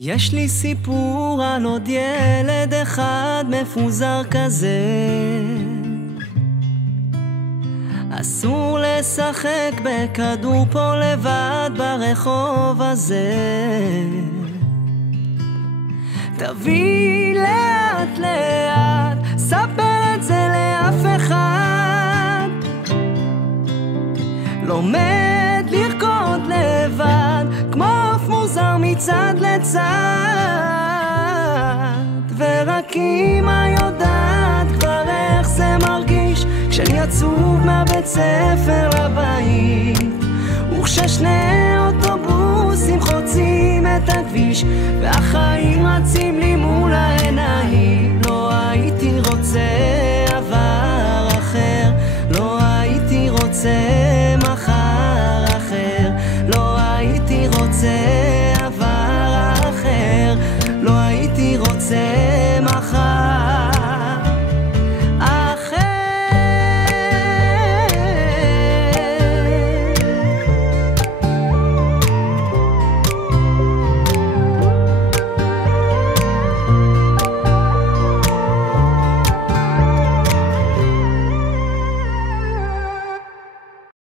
יש לי סיפור על עוד ילד אחד מפוזר כזה. אסור לשחק בכדור פה לבד ברחוב הזה. תביא לאט לאט, ספר את זה לאף אחד. לומד לרקוד לבד כמו עוף מוזר מצד לצד. ורק אמא יודעת כבר איך זה מרגיש כשאני עצוב מהבית ספר לבית, וכששני אוטובוסים חוצים את הכביש והחיים רצים לי מול העיניים. לא הייתי רוצה עבר אחר, לא הייתי רוצה מחר אחר, לא הייתי רוצה עבר אחר, לא הייתי רוצה